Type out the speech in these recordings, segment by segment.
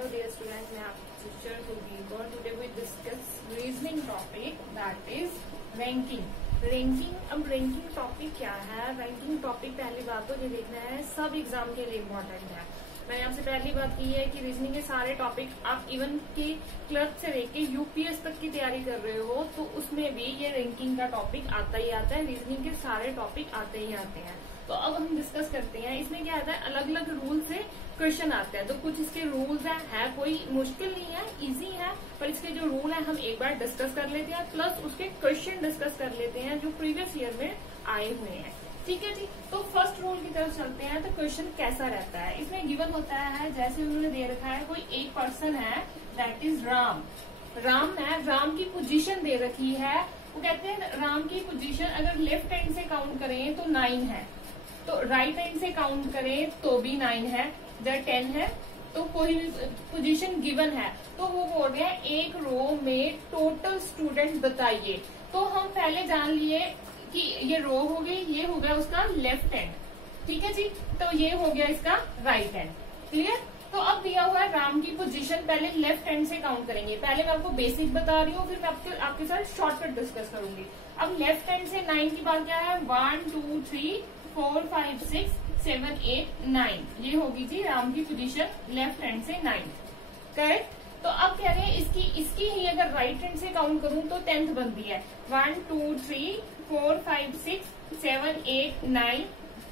Hello dear students, मैं आपकी teacher Kuldeep और today we discuss reasoning topic that is ranking. अब रैंकिंग टॉपिक क्या है? रैंकिंग टॉपिक पहली बात तो ये देखना है सब एग्जाम के लिए इम्पोर्टेंट है। मैंने आपसे पहली बात की है कि रीजनिंग के सारे टॉपिक आप इवन के क्लर्क से लेके यूपीएस तक की तैयारी कर रहे हो तो उसमें भी ये रैंकिंग का टॉपिक आता ही आता है। रीजनिंग के सारे टॉपिक आते ही आते हैं। तो अब हम डिस्कस करते हैं इसमें क्या आता है, अलग अलग रूल से क्वेश्चन आते हैं। तो कुछ इसके रूल्स है कोई मुश्किल नहीं है, इजी है, पर इसके जो रूल है हम एक बार डिस्कस कर लेते हैं, प्लस उसके क्वेश्चन डिस्कस कर लेते हैं जो प्रीवियस ईयर में आए हुए हैं। ठीक है जी। तो फर्स्ट रूल की तरफ चलते हैं। तो क्वेश्चन कैसा रहता है, इसमें गिवन होता है जैसे उन्होंने दे रखा है कोई एक पर्सन है दैट इज राम है, राम की पोजीशन दे रखी है। वो कहते हैं राम की पोजीशन अगर लेफ्ट हैंड से काउंट करें तो 9 है, तो राइट हैंड से काउंट करें तो भी 9 है, जब 10 है। तो कोई भी पोजीशन गिवन है तो वो बोल रहे हैं एक रो में टोटल स्टूडेंट बताइए। तो हम पहले जान लिए कि ये रो हो गई, ये हो गया उसका लेफ्ट हैंड। ठीक है जी। तो ये हो गया इसका राइट हैंड। क्लियर। तो अब दिया हुआ है राम की पोजीशन, पहले लेफ्ट हैंड से काउंट करेंगे। पहले मैं आपको बेसिक बता रही हूँ, फिर मैं आपके साथ शॉर्टकट डिस्कस करूंगी। अब लेफ्ट हैंड से 9 की बात क्या है, 1 2 3 4 5 6 7 8 9, ये होगी जी राम की पोजीशन लेफ्ट हैंड से 9। करेक्ट। तो अब कह रहे हैं इसकी ही अगर राइट हैंड से काउंट करूं तो 10th बनती है। 1 2 3 4 5 6 7 8 9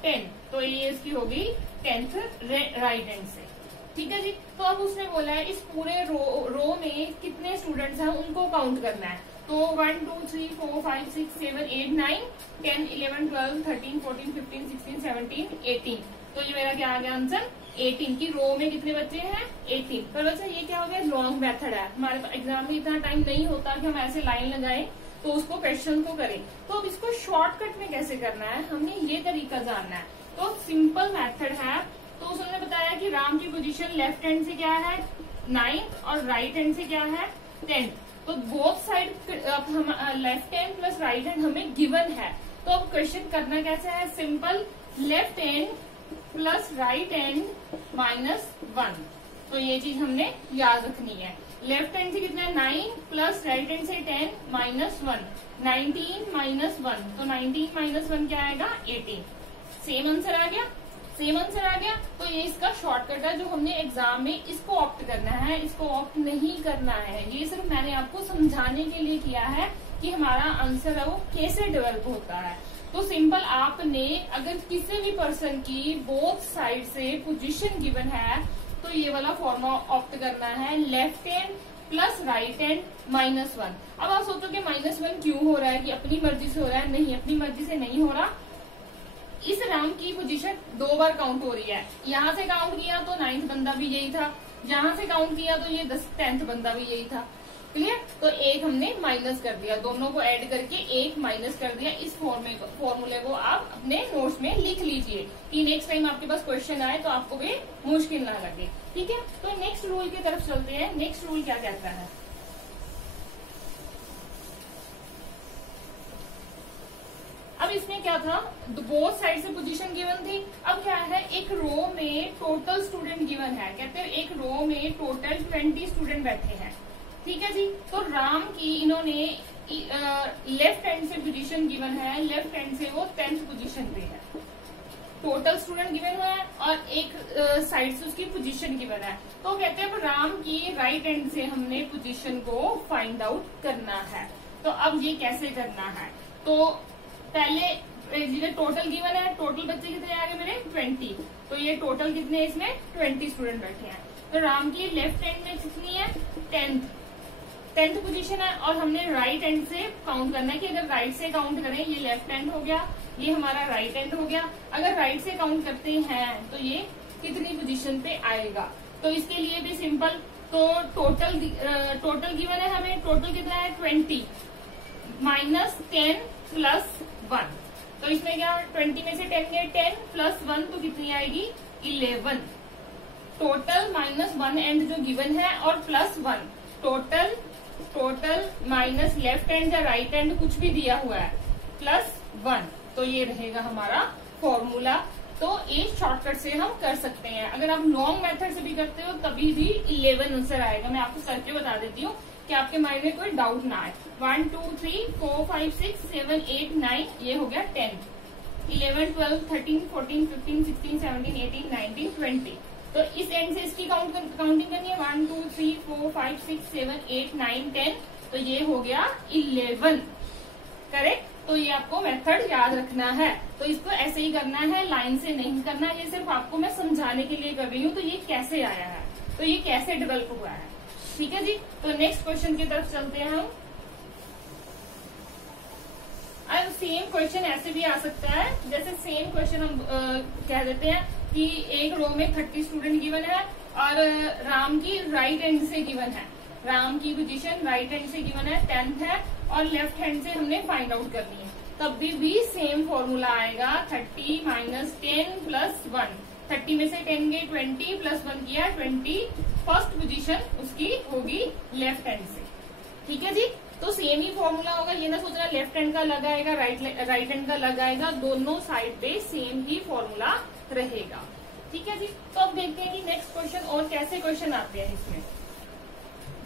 10, तो ये इसकी होगी 10th राइट हैंड से। ठीक है जी। तो अब उसने बोला है इस पूरे रो में कितने स्टूडेंट्स हैं उनको काउंट करना है। तो 1 2 3 4 5 6 7 8 9 10 11 12 13 14 15 16 17 18, तो ये मेरा क्या आ गया आंसर 18 की रो में कितने बच्चे हैं 18। पर वैसे ये क्या हो गया, लॉन्ग मेथड है, हमारे एग्जाम में इतना टाइम नहीं होता कि हम ऐसे लाइन लगाएं तो उसको क्वेश्चन को करें। तो अब इसको शॉर्टकट में कैसे करना है, हमने ये तरीका जानना है। तो सिंपल मेथड है। तो उसने बताया कि राम की पोजीशन लेफ्ट हैंड से क्या है 9 और राइट हैंड से क्या है 10। तो बोथ साइड हम left hand plus right hand हमें गिवन है। तो अब क्वेश्चन करना कैसे है, simple left hand plus right hand -1। तो ये चीज हमने याद रखनी है। लेफ्ट हैंड से कितना है 9 प्लस राइट हैंड से 10 -1, 19 -1, तो 19 -1 क्या आएगा 18। सेम आंसर आ गया, सेम आंसर आ गया। तो ये इसका शॉर्टकट है जो हमने एग्जाम में इसको ऑप्ट करना है, इसको ऑप्ट नहीं करना है। ये सिर्फ मैंने आपको समझाने के लिए किया है कि हमारा आंसर है वो कैसे डेवलप होता है। तो सिंपल आपने अगर किसी भी पर्सन की बोथ साइड से पोजीशन गिवन है तो ये वाला फॉर्मूला ऑप्ट करना है, left hand plus right hand -1। अब आप सोचो कि -1 क्यों हो रहा है, कि अपनी मर्जी से हो रहा है? नहीं, अपनी मर्जी से नहीं हो रहा। इस राम की पोजीशन 2 बार काउंट हो रही है। यहाँ से काउंट किया तो 9th बंदा भी यही था, यहाँ से काउंट किया तो ये 10th बंदा भी यही था। क्लियर। तो एक हमने माइनस कर दिया, दोनों को ऐड करके एक माइनस कर दिया। इस फॉर्मूले को आप अपने नोट्स में लिख लीजिए कि नेक्स्ट टाइम आपके पास क्वेश्चन आए तो आपको भी मुश्किल ना लगे। ठीक है। तो नेक्स्ट रूल की तरफ चलते हैं। नेक्स्ट रूल क्या कहता है, अब इसमें क्या था, बोथ साइड से पोजीशन गिवन थी। अब क्या है, एक रो में टोटल स्टूडेंट गिवन है। कहते हैं एक रो में टोटल 20 स्टूडेंट बैठे हैं। ठीक है जी। तो राम की इन्होंने लेफ्ट हैंड से पोजीशन गिवन है, लेफ्ट हैंड से वो 10th पोजीशन पे है। टोटल स्टूडेंट गिवन हुआ है और एक साइड से उसकी पोजीशन गिवन है। तो कहते हैं राम की राइट हैंड से हमने पोजीशन को फाइंड आउट करना है। तो अब ये कैसे करना है, तो पहले टोटल गिवन है, टोटल बच्चे कितने आ गए मेरे 20। तो ये टोटल कितने इसमें 20 स्टूडेंट बैठे हैं। तो राम की लेफ्ट हैंड में कितनी है 10th पोजीशन है, और हमने राइट हैंड से काउंट करना है कि अगर राइट से काउंट करें ये लेफ्ट हैंड हो गया, ये हमारा राइट हैंड हो गया। अगर राइट से काउंट करते हैं तो ये कितनी पोजीशन पे आएगा। तो इसके लिए भी सिंपल, तो टोटल गिवन है हमें, टोटल कितना है 20 -10 +1। तो इसमें क्या 20 में से 10 गए, 10 +1 तो कितनी आएगी 11। टोटल -1 एंड जो गिवन है और +1, टोटल माइनस लेफ्ट हैंड या राइट हैंड कुछ भी दिया हुआ है +1, तो ये रहेगा हमारा फॉर्मूला तो ये शॉर्टकट से हम कर सकते हैं। अगर आप लॉन्ग मेथड से भी करते हो तभी भी 11 आंसर आएगा। मैं आपको करके बता देती हूँ कि आपके माइंड में कोई डाउट ना आए। 1 2 3 4 5 6 7 8 9 ये हो गया 10, 11 12 13 14 15 16 17 18 19 20। तो इस एंड से इसकी काउंटिंग करनी है। 1 2 3 4 5 6 7 8 9 10, तो ये हो गया 11। करेक्ट। तो ये आपको मेथड याद रखना है। तो इसको ऐसे ही करना है, लाइन से नहीं करना है। ये सिर्फ आपको मैं समझाने के लिए कर रही हूँ। तो ये कैसे आया है, तो ये कैसे डेवलप हुआ है, ठीक है जी। तो नेक्स्ट क्वेश्चन की तरफ चलते हैं हम। अब सेम क्वेश्चन ऐसे भी आ सकता है, जैसे सेम क्वेश्चन हम कह देते हैं कि एक रो में 30 स्टूडेंट गिवन है और राम की राइट हैंड से गिवन है। राम की पोजीशन राइट हैंड से गिवन है 10 है और लेफ्ट हैंड से हमने फाइंड आउट करनी है। तब भी सेम फॉर्मूला आएगा 30 माइनस 10 प्लस 1। 30 में से 10 गए 20 प्लस 1 किया 20। फर्स्ट पोजीशन उसकी होगी लेफ्ट हैंड से, ठीक है जी। तो सेम ही फॉर्मूला होगा। ये ना सोचना लेफ्ट हैंड का अलग आएगा राइट हैंड का अलग आएगा, दोनों साइड पे सेम ही फॉर्मूला रहेगा, ठीक है जी। तो अब देखते हैं कि नेक्स्ट क्वेश्चन और कैसे क्वेश्चन आते हैं इसमें।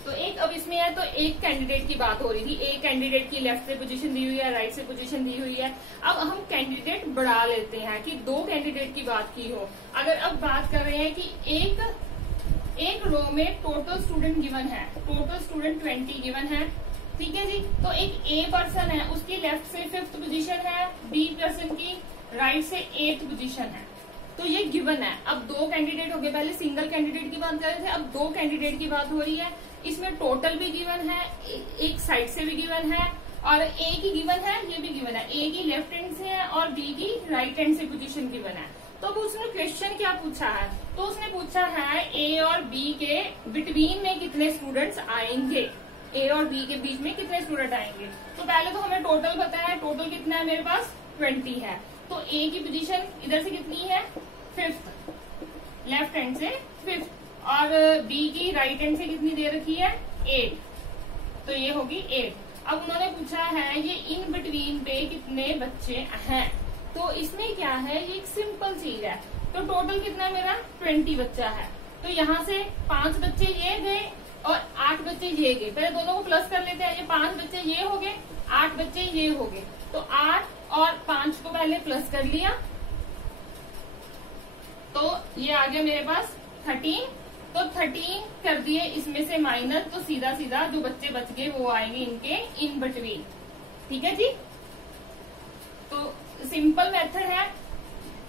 तो एक अब इसमें है, तो एक कैंडिडेट की बात हो रही थी। एक कैंडिडेट की लेफ्ट से पोजीशन दी हुई है, राइट से पोजीशन दी हुई है। अब हम कैंडिडेट बढ़ा लेते हैं कि 2 कैंडिडेट की बात की हो। अगर अब बात कर रहे हैं कि एक रो में टोटल स्टूडेंट गिवन है, टोटल स्टूडेंट 20 गिवन है, ठीक है जी। तो एक ए पर्सन है, उसकी लेफ्ट से 5th पोजीशन है, बी पर्सन की राइट से 8th पोजीशन है। तो ये गिवन है। अब 2 कैंडिडेट हो गए, पहले सिंगल कैंडिडेट की बात कर रहे थे, अब 2 कैंडिडेट की बात हो रही है। इसमें टोटल भी गिवन है, एक साइड से भी गिवन है और ए की गिवन है, ये भी गिवन है। ए की लेफ्ट हैंड से है और बी की राइट हैंड से पोजीशन गिवन है। तो अब उसने क्वेश्चन क्या पूछा है, तो उसने पूछा है ए और बी के बिटवीन में कितने स्टूडेंट्स आएंगे, ए और बी के बीच में कितने स्टूडेंट आएंगे। तो पहले तो हमें टोटल पता है, टोटल कितना है मेरे पास 20 है। तो ए की पोजीशन इधर से कितनी है 5th, लेफ्ट हैंड से 5th, और बी की राइट हैंड से कितनी दे रखी है 8, तो ये होगी 8। अब उन्होंने पूछा है ये इन बिटवीन पे कितने बच्चे हैं। तो इसमें क्या है, ये एक सिंपल चीज है। तो टोटल कितना मेरा 20 बच्चा है। तो यहाँ से 5 बच्चे ये गए और 8 बच्चे ये गए। पहले दोनों को प्लस कर लेते हैं। ये 5 बच्चे ये हो गए, 8 बच्चे ये हो गए। तो 8 और 5 को पहले प्लस कर लिया, तो ये आ गया मेरे पास 13। तो 13 कर दिए इसमें से माइनस, तो सीधा सीधा जो बच्चे बच गए वो आएंगे इनके इन बिटवीन, ठीक है जी। तो सिंपल मेथड है।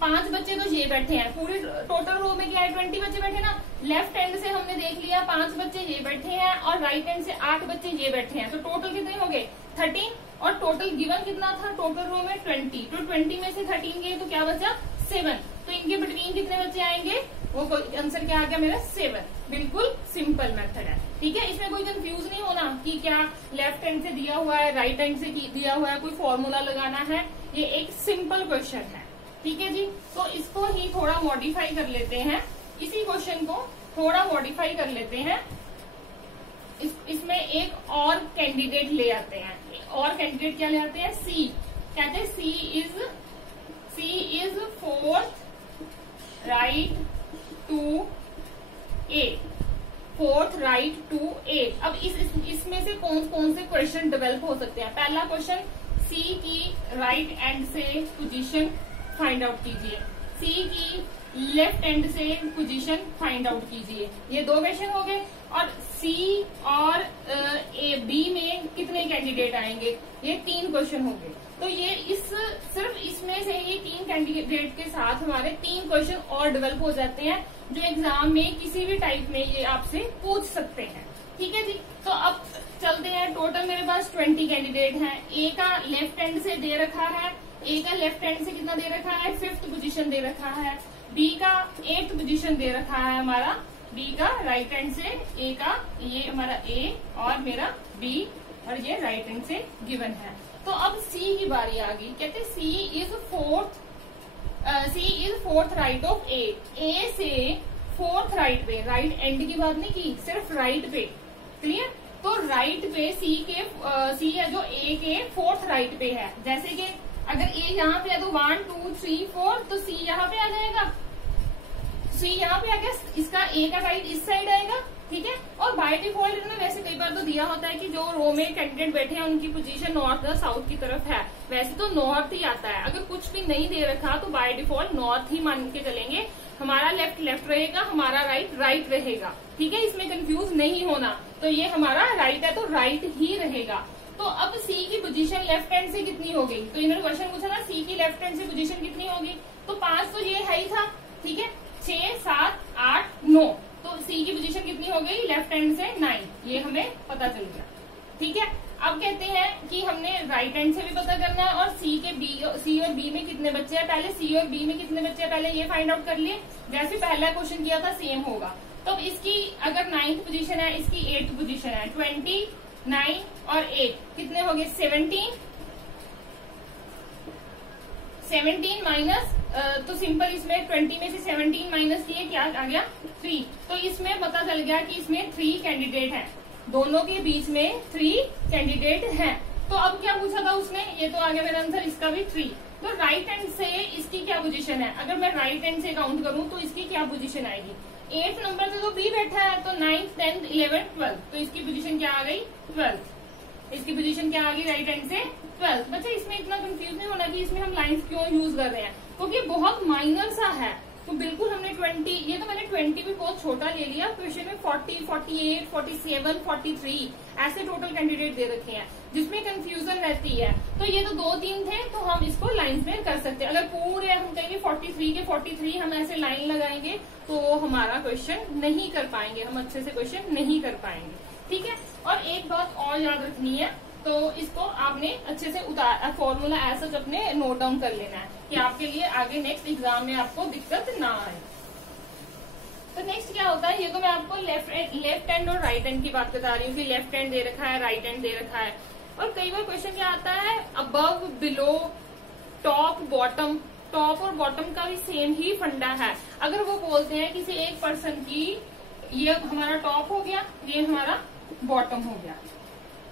5 बच्चे तो ये बैठे हैं, पूरी टोटल रो में क्या है 20 बच्चे बैठे ना। लेफ्ट हैंड से हमने देख लिया 5 बच्चे ये बैठे हैं और राइट हैंड से 8 बच्चे ये बैठे हैं। तो टोटल कितने हो गए 13, और टोटल गिवन कितना था टोटल रो में 20। तो 20 में से 13 गए तो क्या बचा 7। तो इनके बिटवीन कितने बच्चे आएंगे, वो आंसर क्या आ गया मेरा 7। बिल्कुल सिंपल मेथड है, ठीक है। इसमें कोई कंफ्यूज नहीं होना कि क्या लेफ्ट हैंड से दिया हुआ है राइट हैंड से दिया हुआ है, कोई फॉर्मूला लगाना है। ये एक सिंपल क्वेश्चन है, ठीक है जी। तो इसको ही थोड़ा मॉडिफाई कर लेते हैं, इसी क्वेश्चन को थोड़ा मॉडिफाई कर लेते हैं। इसमें एक और कैंडिडेट ले आते हैं। और कैंडिडेट क्या ले आते हैं, सी। कहते हैं C is 4th right to A, 4th right to A. अब इसमें से कौन कौन से क्वेश्चन डेवलप हो सकते हैं। पहला क्वेश्चन, सी की राइट एंड से पोजीशन फाइंड आउट कीजिए, सी की लेफ्ट एंड से पोजीशन फाइंड आउट कीजिए। ये 2 क्वेश्चन हो गए। और सी और ए बी में कितने कैंडिडेट आएंगे, ये 3 क्वेश्चन हो गए। तो ये सिर्फ इसमें से ये 3 कैंडिडेट के साथ हमारे 3 क्वेश्चन और डेवलप हो जाते हैं, जो एग्जाम में किसी भी टाइप में ये आपसे पूछ सकते हैं, ठीक है जी। तो अब चलते हैं। टोटल मेरे पास 20 कैंडिडेट हैं। ए का लेफ्ट हैंड से दे रखा है, ए का लेफ्ट हैंड से कितना दे रखा है 5th पोजीशन दे रखा है। बी का 8th पोजीशन दे रखा है हमारा, बी का राइट हैंड से, ए का ये हमारा ए और मेरा बी, और ये राइट हैंड से गिवन है। तो अब सी की बारी आ गई। कहते सी इज 4th राइट ऑफ ए। ए से 4th राइट पे, राइट एंड की बात नहीं की, सिर्फ राइट पे, क्लियर। तो राइट पे सी है जो ए के 4th राइट पे है। जैसे कि अगर ए यहाँ पे है तो 1 2 3 4, तो सी यहाँ पे आ जाएगा, सी यहाँ पे आ गया, इसका ए का साइड इस साइड आएगा, ठीक है। और बाय डिफॉल्ट इन्होंने वैसे कई बार तो दिया होता है कि जो रो में कैंडिडेट बैठे हैं उनकी पोजीशन नॉर्थ या साउथ की तरफ है, वैसे तो नॉर्थ ही आता है। अगर कुछ भी नहीं दे रखा तो बाय डिफॉल्ट नॉर्थ ही मान के चलेंगे, हमारा लेफ्ट लेफ्ट रहेगा, हमारा राइट राइट रहेगा, ठीक है। इसमें कंफ्यूज नहीं होना, तो ये हमारा राइट है तो राइट ही रहेगा। तो अब सी की पोजीशन लेफ्ट हैंड से कितनी हो गई, तो इन्होंने क्वेश्चन पूछा ना सी की लेफ्ट हैंड से पोजीशन कितनी होगी, तो 5 तो ये है ही था, ठीक है। 6 7 8 9, तो सी की पोजीशन कितनी हो गई लेफ्ट हैंड से 9, ये हमें पता चल गया, ठीक है। अब कहते हैं कि हमने राइट हैंड से भी पता करना है और सी और बी में कितने बच्चे हैं, पहले सी और बी में कितने बच्चे हैं पहले ये फाइंड आउट कर लिए, जैसे पहला क्वेश्चन किया था सेम होगा। तो इसकी अगर 9th पोजीशन है, इसकी 8th पोजीशन है, 20 9 और 8 कितने हो गए 17 माइनस, तो सिंपल इसमें 20 में से 17 माइनस किए क्या आ गया 3, तो इसमें पता चल गया कि इसमें 3 कैंडिडेट हैं, दोनों के बीच में 3 कैंडिडेट हैं। तो अब क्या पूछा था उसने, ये तो आ गया मेरा आंसर, इसका भी 3। तो राइट हैंड से इसकी क्या पोजीशन है, अगर मैं राइट हैंड से काउंट करूं तो इसकी क्या पोजीशन आएगी, 8th नंबर पे तो बी बैठा है, तो 9th 10th 11th 12th, तो इसकी पोजीशन क्या आ गई 12th, इसकी पोजीशन क्या आ गई राइट हैंड से 12th। बच्चा इसमें इतना कंफ्यूज नहीं होना कि इसमें हम लाइंस क्यों यूज कर रहे हैं, क्योंकि बहुत माइनर सा है। तो बिल्कुल हमने 20, ये तो मैंने 20 भी बहुत छोटा ले लिया, क्वेश्चन में 40 48 47 43 ऐसे टोटल कैंडिडेट दे रखे हैं जिसमें कंफ्यूजन रहती है। तो ये तो 2-3 थे, तो हम इसको लाइंस में कर सकते हैं। अगर पूरे हम कहेंगे 43 के 43 हम ऐसे लाइन लगाएंगे तो हमारा क्वेश्चन नहीं कर पाएंगे, हम अच्छे से क्वेश्चन नहीं कर पाएंगे, ठीक है। और एक बात और याद रखनी है, तो इसको आपने अच्छे से फॉर्मूला ऐसा अपने नोट डाउन कर लेना है कि आपके लिए आगे नेक्स्ट एग्जाम में आपको दिक्कत ना आए। तो नेक्स्ट क्या होता है, ये तो मैं आपको लेफ्ट हैंड और राइट हैंड की बात बता रही हूँ कि लेफ्ट हैंड दे रखा है, राइट हैंड दे रखा है। और कई बार क्वेश्चन क्या आता है, above below top bottom, top और बॉटम का भी सेम ही फंडा है। अगर वो बोलते हैं किसी एक पर्सन की, ये हमारा टॉप हो गया, ये हमारा बॉटम हो गया,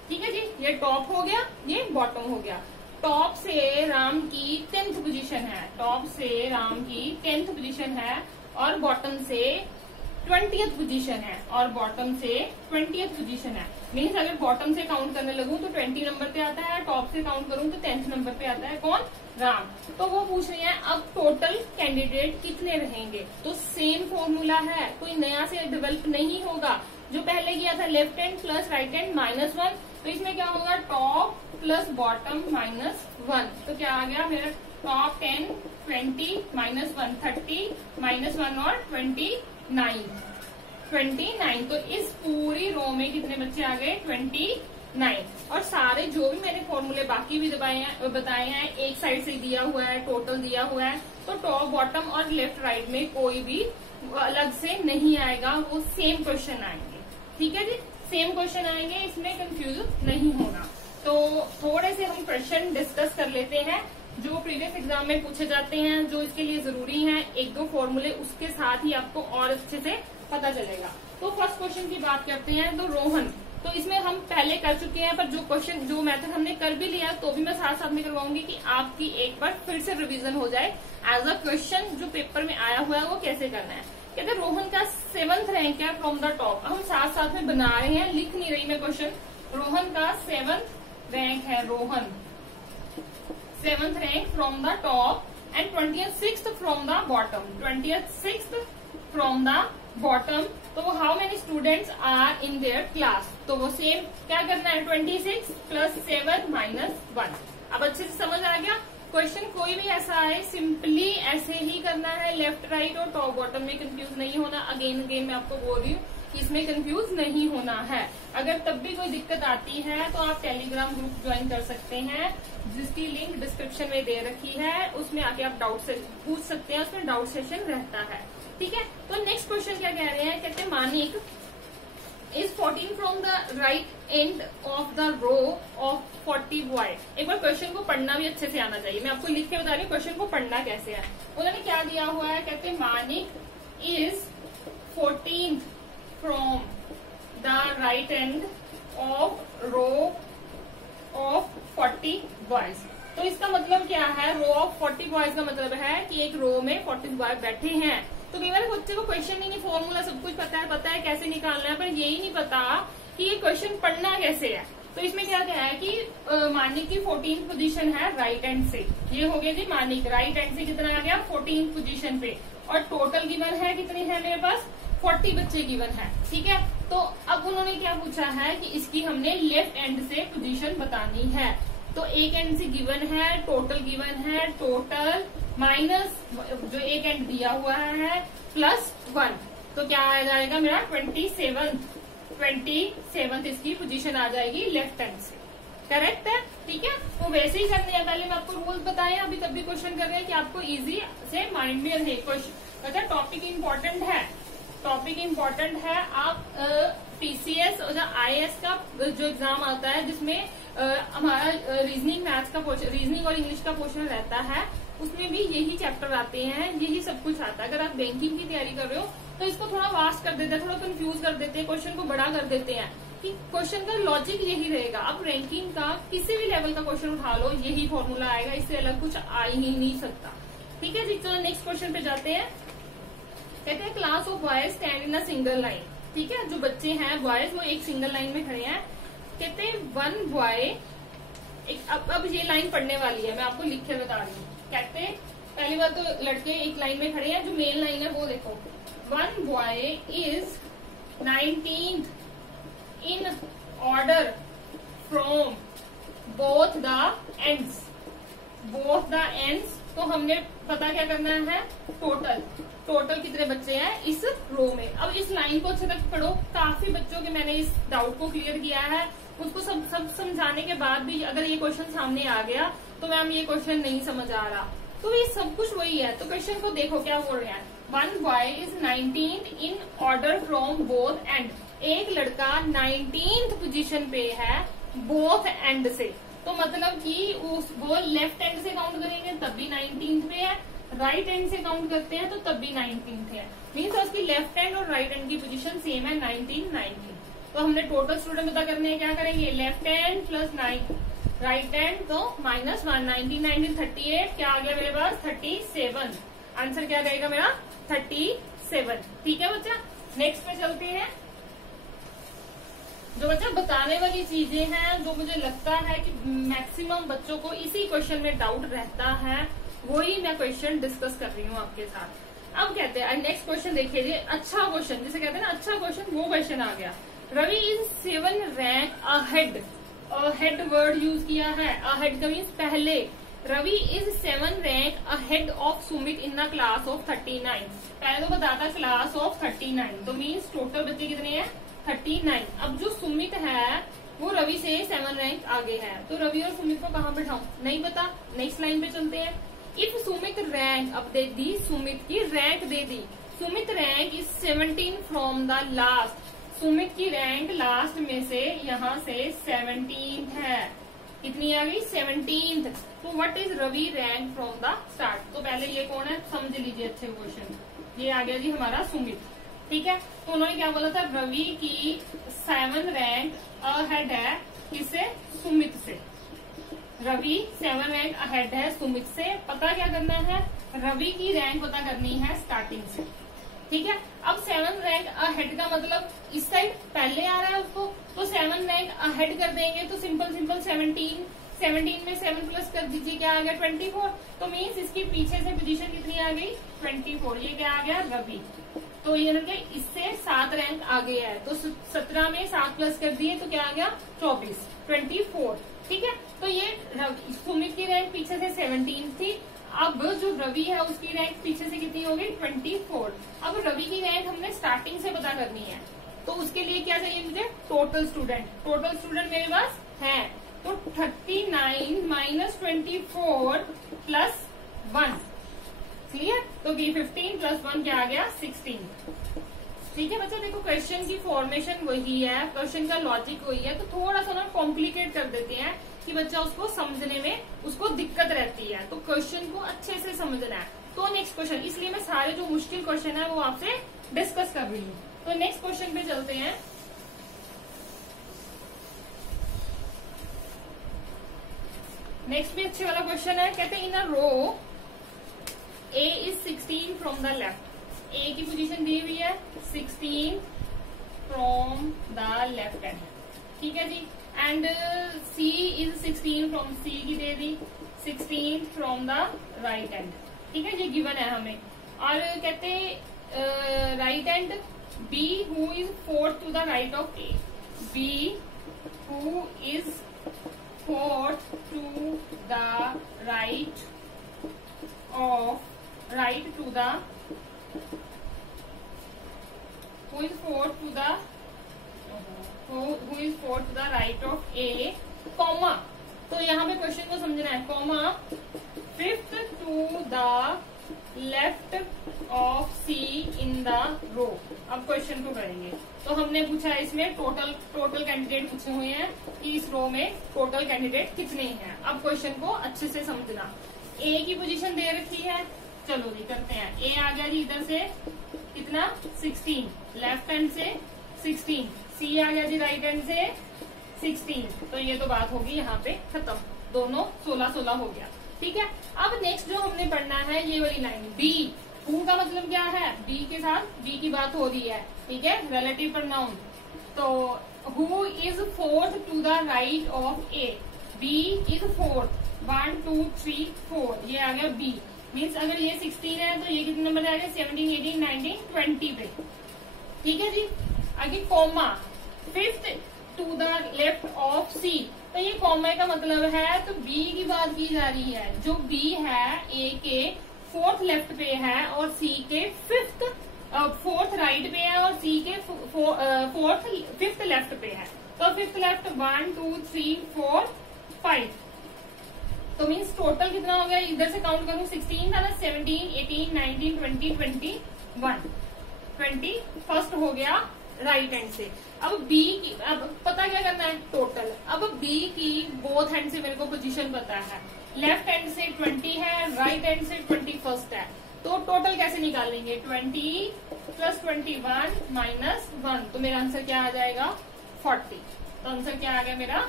ठीक है जी, ये टॉप हो गया, ये बॉटम हो गया। टॉप से राम की 10th पोजीशन है, टॉप से राम की 10th पोजीशन है, और बॉटम से 20th पोजीशन है, और बॉटम से 20th पोजीशन है। मीन्स अगर बॉटम से काउंट करने लगूं तो 20 नंबर पे आता है, टॉप से काउंट करूं तो 10th नंबर पे आता है, कौन, राम। तो वो पूछ रहे हैं अब टोटल कैंडिडेट कितने रहेंगे, तो सेम फॉर्मूला है, कोई नया से डेवलप नहीं होगा। जो पहले किया था left hand plus right hand -1, तो इसमें क्या होगा टॉप प्लस बॉटम -1, तो क्या आ गया मेरा टॉप 10 20 -1 30 -1 और 29। तो इस पूरी रो में कितने बच्चे आ गए 29। और सारे जो भी मैंने फॉर्मूले बाकी भी बताए हैं एक साइड से दिया हुआ है, टोटल दिया हुआ है, तो टॉप बॉटम और लेफ्ट राइट में कोई भी अलग से नहीं आएगा, वो सेम क्वेश्चन आएंगे, ठीक है जी, सेम क्वेश्चन आएंगे, इसमें कंफ्यूज नहीं होना। तो थोड़े से हम क्वेश्चन डिस्कस कर लेते हैं जो प्रीवियस एग्जाम में पूछे जाते हैं, जो इसके लिए जरूरी हैं, 1-2 फॉर्मूले, उसके साथ ही आपको और अच्छे से पता चलेगा। तो फर्स्ट क्वेश्चन की बात करते हैं, तो रोहन, तो इसमें हम पहले कर चुके हैं, पर जो क्वेश्चन जो मेथड हमने कर भी लिया तो भी मैं साथ साथ में करवाऊंगी कि आपकी एक बार फिर से रिवीजन हो जाए, एज अ क्वेश्चन जो पेपर में आया हुआ है वो कैसे करना है। कहते हैं रोहन का 7th रैंक है फ्रॉम द टॉप, हम साथ साथ में बना रहे हैं, लिख नहीं रही मैं क्वेश्चन। रोहन का 7th रैंक है, Rohan 7th rank from the top and 26th from the bottom, 26th from the bottom. तो how many students are in their class, तो वो सेम क्या करना है 26 + 7 - 1। अब अच्छे से समझ आ गया। क्वेश्चन कोई भी ऐसा है सिंपली ऐसे ही करना है, लेफ्ट राइट और टॉप बॉटम में कंफ्यूज नहीं होना। अगेन मैं आपको बोल रही हूँ कि इसमें कंफ्यूज नहीं होना है। अगर तब भी कोई दिक्कत आती है तो आप टेलीग्राम ग्रुप ज्वाइन कर सकते हैं, जिसकी लिंक डिस्क्रिप्शन में दे रखी है, उसमें आके आप डाउट से पूछ सकते हैं, उसमें डाउट सेशन रहता है, ठीक है। तो नेक्स्ट क्वेश्चन क्या कह रहे हैं, कहते हैं Manik is 14 from the right end of the row of 40 boy। एक बार क्वेश्चन को पढ़ना भी अच्छे से आना चाहिए, मैं आपको लिख के बता रही हूँ क्वेश्चन को पढ़ना कैसे है। उन्होंने क्या दिया हुआ है, कहते हैं Manik is 14th from the right end of row of 40 boys। तो तो इसका मतलब क्या है, रो ऑफ 40 बॉयज का मतलब है कि एक रो में 40 बॉय बैठे हैं। तो कई बार बच्चे को क्वेश्चन ही नहीं, फॉर्मूला सब कुछ पता है कैसे निकालना है, पर यही नहीं पता कि ये क्वेश्चन पढ़ना कैसे है। तो इसमें क्या क्या है कि मानिक की 14th पोजीशन है राइट हैंड से, ये हो गया जी मानिक राइट हैंड से कितना आ गया 14th पोजीशन पे, और टोटल गिवन है कितनी है मेरे पास 40 बच्चे गिवन है, ठीक है। तो अब उन्होंने क्या पूछा है कि इसकी हमने लेफ्ट एंड से पोजीशन बतानी है। तो एक एंड से गिवन है, टोटल गिवन है, टोटल माइनस जो एक एंड दिया हुआ है प्लस 1, तो क्या आ जाएगा मेरा 27th इसकी पोजीशन आ जाएगी लेफ्ट हैंड से, करेक्ट है, ठीक है। तो वैसे ही करने हैं, पहले मैं आपको रूल्स बताए, अभी तब भी क्वेश्चन कर रहे हैं कि आपको इजी से माइंड में रहे क्वेश्चन। अच्छा टॉपिक इम्पोर्टेंट है, टॉपिक इम्पोर्टेंट है। आप पीसीएस और आईएएस का जो एग्जाम आता है जिसमें हमारा रीजनिंग मैथ्स का रीजनिंग और इंग्लिश का पोर्शन रहता है, उसमें भी यही चैप्टर आते हैं, यही सब कुछ आता है। अगर आप बैंकिंग की तैयारी कर रहे हो तो इसको थोड़ा वास्ट कर देते हैं, थोड़ा कंफ्यूज कर देते हैं, क्वेश्चन को बड़ा कर देते हैं कि क्वेश्चन का लॉजिक यही रहेगा। अब रैंकिंग का किसी भी लेवल का क्वेश्चन उठा लो, यही फॉर्मूला आएगा, इससे अलग कुछ आ ही नहीं सकता, ठीक है जी। चलो नेक्स्ट क्वेश्चन पे जाते हैं। कहते हैं class of boys stand in a single line, ठीक है। जो बच्चे हैं बॉयज वो एक सिंगल लाइन में खड़े हैं। कहते हैं वन बॉय, अब ये लाइन पढ़ने वाली है, मैं आपको लिख के बता रही हूँ। कहते हैं पहली बार तो लड़के एक लाइन में खड़े हैं, जो मेन लाइन है वो देखो, one boy is 19th in order from both the ends, both the ends. तो हमने पता क्या करना है, टोटल कितने बच्चे हैं इस रो में। अब इस लाइन को अच्छे तक पढ़ो, काफी बच्चों के मैंने इस डाउट को क्लियर किया है, उसको सब समझाने के बाद भी अगर ये क्वेश्चन सामने आ गया तो मैम ये क्वेश्चन नहीं समझ आ रहा, तो ये सब कुछ वही है। तो क्वेश्चन को देखो क्या बोल रहे हैं, one boy is 19th in order from both and, एक लड़का 19th पोजीशन पे है बोथ एंड से, तो मतलब कि वो लेफ्ट हैंड से काउंट करेंगे तब भी 19th पे है, राइट हैंड से काउंट करते हैं तो तब भी 19th है, मीन्स उसकी लेफ्ट हैंड और राइट हैंड की पोजीशन सेम है 19। तो हमने टोटल स्टूडेंट पता करने हैं, क्या करेंगे, left hand plus 9 right hand, तो -1 19 38, क्या आ गया मेरे पास 37, आंसर क्या रहेगा मेरा 37, ठीक है बच्चा। नेक्स्ट पे चलते हैं। जो बच्चा बताने वाली चीजें हैं, जो मुझे लगता है कि मैक्सिमम बच्चों को इसी क्वेश्चन में डाउट रहता है, वही मैं क्वेश्चन डिस्कस कर रही हूँ आपके साथ। अब कहते हैं नेक्स्ट क्वेश्चन देखिए, अच्छा क्वेश्चन जिसे कहते हैं ना अच्छा क्वेश्चन, वो क्वेश्चन आ गया। Ravi is 7 rank ahead, ahead word use किया है, अहेड का मीन्स पहले। Ravi is 7 rank ahead of Sumit in the class of 39, पहले तो बताता क्लास ऑफ 39, तो मीन्स टोटल बच्चे कितने हैं 39। अब जो सुमित है वो रवि से 7 रैंक आगे है, तो रवि और सुमित को कहाँ बैठाऊं नहीं पता, नेक्स्ट लाइन पे चलते हैं। इफ सुमित रैंक, अब दे दी सुमित की rank they the, Sumit rank is 17 from the last, Sumit की रैंक लास्ट में से यहाँ से 17th है, कितनी आ गई 17th। तो what is Ravi rank from the start, तो पहले ये कौन है समझ लीजिए अच्छे क्वेश्चन, ये आ गया जी हमारा सुमित, ठीक है। तो उन्होंने क्या बोला था, रवि की 7 रैंक अहेड है किससे, सुमित से, रवि 7 रैंक अहेड है सुमित से। पता क्या करना है, रवि की रैंक पता करनी है स्टार्टिंग से, ठीक है। अब 7 रैंक अहेड का मतलब इस साइड पहले आ रहा है उसको, तो 7 रैंक अहेड कर देंगे, तो सिंपल 17 में 7 प्लस कर दीजिए, क्या आ गया 24, तो मीन्स इसकी पीछे से पोजीशन कितनी आ गई 24, ये क्या आ गया रवि, तो ये इससे 7 रैंक आगे है, तो 17 में 7 प्लस कर दिए तो क्या आ गया 24, ठीक है। तो ये सुमित की रैंक पीछे से 17 थी, अब जो रवि है उसकी रैंक पीछे से कितनी हो गई 24। अब रवि की रैंक हमने स्टार्टिंग से पता करनी है, तो उसके लिए क्या चाहिए मुझे, टोटल स्टूडेंट मेरे पास है, तो 39 माइनस 24 प्लस 1, क्लियर, तो 15 प्लस 1 क्या आ गया 16, ठीक है बच्चा। देखो क्वेश्चन की फॉर्मेशन वही है, क्वेश्चन का लॉजिक वही है, तो थोड़ा सा ना कॉम्प्लिकेट कर देते हैं कि बच्चा उसको समझने में उसको दिक्कत रहती है, तो क्वेश्चन को अच्छे से समझना है। तो नेक्स्ट क्वेश्चन, इसलिए मैं सारे जो मुश्किल क्वेश्चन है वो आपसे डिस्कस कर रही हूँ। तो नेक्स्ट क्वेश्चन पे चलते हैं। नेक्स्ट भी अच्छे वाला क्वेश्चन है, कहते हैं in a row A is 16 from the left. ए की पोजीशन दी हुई है 16 फ्रॉम द लेफ्ट हैंड, ठीक है जी। And C is 16 from, C की दे दी 16 फ्रॉम द राइट हैंड, ठीक है, ये गिवन है हमें। और कहते हैं right hand B who is fourth to the right of A, B who is fourth to the right to the who is fourth to the right of A, comma, तो यहाँ पे क्वेश्चन को समझना है, comma, fifth to the left of C in the row। अब question को करेंगे। तो हमने पूछा है इसमें टोटल कैंडिडेट पूछे हुए हैं कि इस रो में टोटल कैंडिडेट कितने हैं। अब क्वेश्चन को अच्छे से समझना। ए की पोजीशन दे रखी है, चलो जी करते हैं। ए आ गया जी इधर से कितना 16, लेफ्ट हैंड से 16, सी आ गया जी राइट हैंड से 16। तो ये तो बात होगी यहाँ पे खत्म, दोनों 16-16 हो गया, ठीक है। अब नेक्स्ट जो हमने पढ़ना है ये वाली लाइन बी, हु का मतलब क्या है, बी के साथ बी की बात हो रही है, ठीक है, रिलेटिव प्रोनाउन। तो who is fourth to the right of A, B is fourth, 1 2 3 4, ये आ गया बी। मीन्स अगर ये 16 है तो ये कितने नंबर आ गए 17 18 19 20 पे, ठीक है जी। आगे comma, fifth to the left of C, तो ये कॉमा का मतलब है तो बी की बात की जा रही है। जो बी है ए के फोर्थ लेफ्ट पे है और सी के फोर्थ राइट पे है और सी के फिफ्थ लेफ्ट पे है। तो फिफ्थ लेफ्ट 1 2 3 4 5, तो मीन्स टोटल कितना हो गया, इधर से काउंट करूं 16 था ना, 17 18 19 20 21, 21st हो गया राइट हैंड से। अब बी की, अब पता क्या करना है टोटल। अब बी की बोथ हैंड से मेरे को पोजीशन पता है, लेफ्ट हैंड से 20 है, राइट हैंड से 21st है। तो टोटल कैसे निकालेंगे, 20 प्लस 21 माइनस 1, तो मेरा आंसर क्या आ जाएगा 40। तो आंसर क्या आ गया मेरा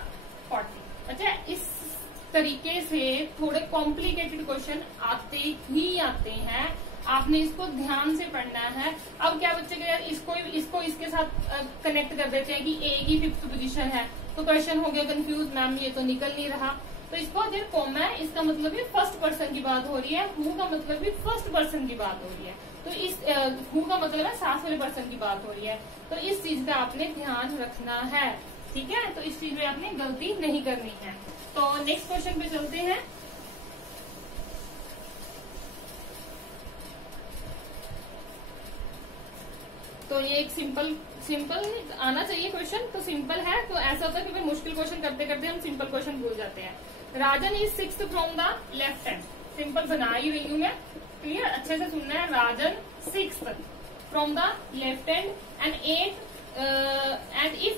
40। अच्छा, इस तरीके से थोड़े कॉम्प्लिकेटेड क्वेश्चन आते ही आते हैं, आपने इसको ध्यान से पढ़ना है। अब क्या बच्चे के इसको इसके साथ कनेक्ट कर देते हैं कि ए की फिफ्थ पोजीशन है, तो क्वेश्चन हो गया कंफ्यूज, मैम ये तो निकल नहीं रहा। तो इसको अगर कॉमा है इसका मतलब भी फर्स्ट पर्सन की बात हो रही है, हु का मतलब भी फर्स्ट पर्सन की बात हो रही है, तो इस हु का मतलब है साथ वाले पर्सन की बात हो रही है। तो इस चीज का आपने ध्यान रखना है, ठीक है। तो इस चीज में आपने गलती नहीं करनी है। तो नेक्स्ट क्वेश्चन पे चलते हैं। तो ये एक सिंपल आना चाहिए क्वेश्चन, तो सिंपल है। तो ऐसा होता है कि मुश्किल क्वेश्चन करते करते हम सिंपल क्वेश्चन भूल जाते हैं। Rajan is 6th from the left hand, simple बना ही रही हूं मैं, क्लियर, अच्छे से सुनना है। राजन 6th from the left hand and 8th and if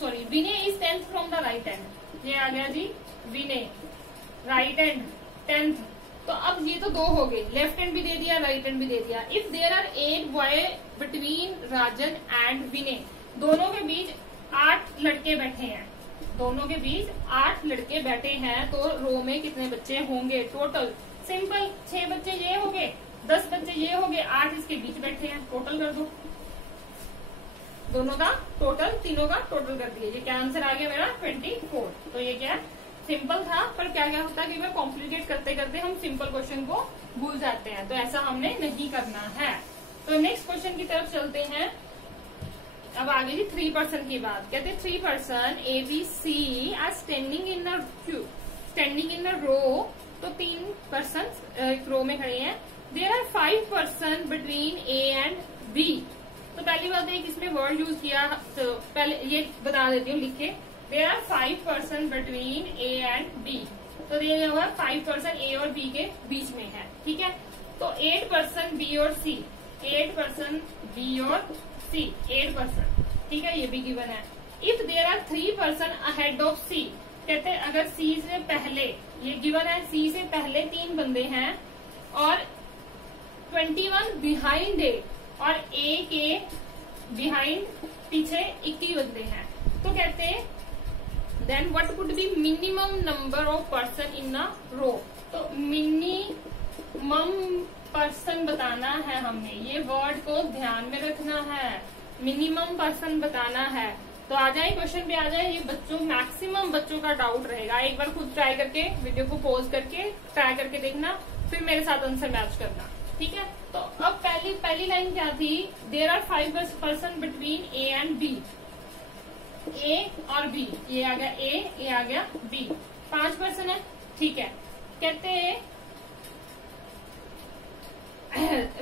sorry Vinay is 10th from the right hand. ये आ गया जी विनय राइट हैंड 10th। तो अब ये तो दो हो गए, लेफ्ट हैंड भी दे दिया राइट हैंड भी दे दिया। If there are 8 boy between Rajan and Vinay, दोनों के बीच 8 लड़के बैठे हैं, दोनों के बीच 8 लड़के बैठे हैं, तो रो में कितने बच्चे होंगे टोटल। सिंपल, 6 बच्चे ये हो गए, 10 बच्चे ये हो गए, 8 इसके बीच बैठे हैं, टोटल कर दो दोनों का टोटल, तीनों का टोटल कर दिए। ये क्या आंसर आ गया मेरा 24। तो ये क्या है सिंपल था, पर क्या क्या होता है कि कॉम्प्लिकेट करते करते हम सिंपल क्वेश्चन को भूल जाते हैं, तो ऐसा हमने नहीं करना है। तो नेक्स्ट क्वेश्चन की तरफ चलते हैं। अब आगे जी 3 पर्सन की बात, कहते हैं 3 person A B C are standing in a row. तो 3 पर्सन एक रो में खड़े हैं। There are 5 person between A and B. तो पहली बात है किसमें वर्ड यूज किया, तो पहले ये बता देती हूँ लिख के। There are 5 person between A and B. तो ये होगा 5 पर्सन ए और बी के बीच में है, ठीक है। तो 8 पर्सन बी और सी, 8 पर्सन बी और सी, 8 पर्सन, ठीक है, ये भी गिवन है। If there are 3 person ahead of C, कहते हैं अगर सी से पहले, ये गिवन है सी से पहले 3 बंदे हैं और 21 बिहाइंड ए, और ए के बिहाइंड पीछे 21 बंदे हैं, तो कहते हैं then what would be minimum number of person in a row. तो मिनिमम पर्सन बताना है हमने, ये वर्ड को ध्यान में रखना है, मिनिमम पर्सन बताना है। तो आ जाए क्वेश्चन पे आ जाए, ये बच्चों मैक्सिमम बच्चों का डाउट रहेगा। एक बार खुद ट्राई करके वीडियो को पॉज करके ट्राई करके देखना, फिर मेरे साथ आंसर मैच करना, ठीक है। तो अब पहली लाइन क्या थी, there are 5 person between A and B, A और बी, ये आ गया ए, ये आ गया बी, 5 पर्सन है, ठीक है। कहते हैं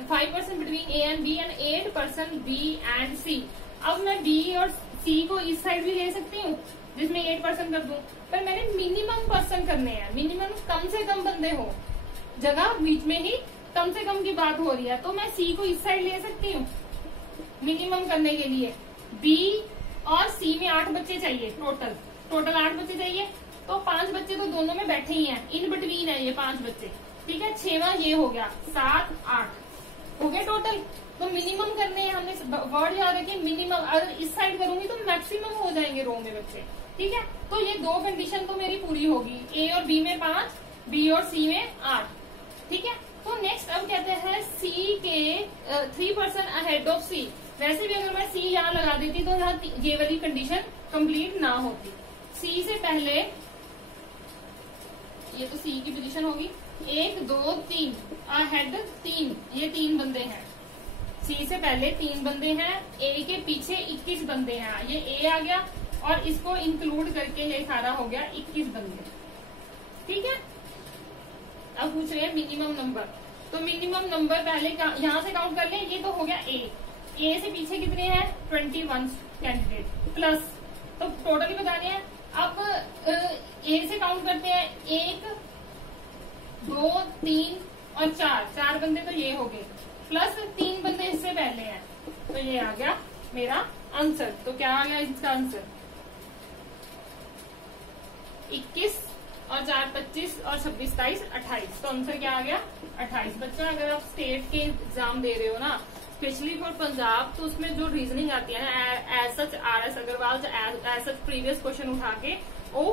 5 person between A and B and 8 person B and C. अब मैं बी और सी को इस साइड भी ले सकती हूँ जिसमें 8 पर्सन कर दूं, पर मैंने मिनिमम पर्सन करने हैं, मिनिमम कम से कम बंदे हो, जगह बीच में ही कम से कम की बात हो रही है, तो मैं सी को इस साइड ले सकती हूँ मिनिमम करने के लिए। बी और सी में 8 बच्चे चाहिए, टोटल 8 बच्चे चाहिए, तो 5 बच्चे तो दोनों में बैठे ही हैं, इन बिटवीन है ये 5 बच्चे, ठीक है। 6वां ये हो गया, 7 8 हो गए टोटल। तो मिनिमम करने हैं हमने, वर्ड याद रखिए मिनिमम, अगर इस साइड करूंगी तो मैक्सिमम हो जाएंगे रो में बच्चे, ठीक है। तो ये 2 कंडीशन तो मेरी पूरी होगी, ए और बी में 5, बी और सी में 8, ठीक है। तो नेक्स्ट अब कहते हैं सी के 3 पर्सन अहेड ऑफ सी। वैसे भी अगर मैं सी यहाँ लगा देती तो यहाँ ये वाली कंडीशन कंप्लीट ना होती। सी से पहले, ये तो सी की पोजीशन होगी, 1 2 3 अहेड 3, ये 3 बंदे हैं, सी से पहले 3 बंदे हैं, ए के पीछे 21 बंदे हैं, ये ए आ गया और इसको इंक्लूड करके ये सारा हो गया 21 बंदे, ठीक है। अब पूछ रहे हैं मिनिमम नंबर, तो मिनिमम नंबर पहले यहाँ से काउंट कर ले, ये तो हो गया ए से पीछे कितने हैं 21 कैंडिडेट प्लस, तो टोटल ही बताने हैं। अब ए से काउंट करते हैं, 1 2 3 और 4 बंदे तो ये हो गए, प्लस 3 बंदे इससे पहले हैं, तो ये आ गया मेरा आंसर। तो क्या आ गया इसका आंसर, 21 और 4 25 और 26 27 28, तो आंसर क्या आ गया 28। बच्चा अगर आप स्टेट के एग्जाम दे रहे हो ना, स्पेशली फॉर पंजाब, तो उसमें जो रीजनिंग आती है ना, as such RS Agarwal as such previous question उठा के वो